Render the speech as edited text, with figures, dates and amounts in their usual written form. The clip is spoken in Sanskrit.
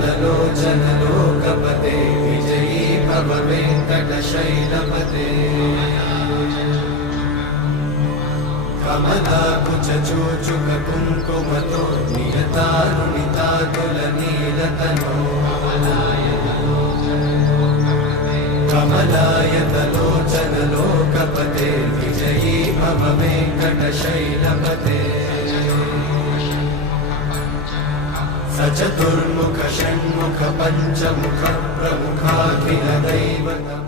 कमलायतलोचन लोकपते विजयी भव वेङ्कटशैलपते कमलाकुचूचुक कुङ्कुमतो नियतारुणितातुलनीलतनो कमलायतलोचन लोकपते विजयी भव वेङ्कटशैलपते सचतुर्मुख षण्मुख पञ्चमुख प्रमुखाखिल दैवत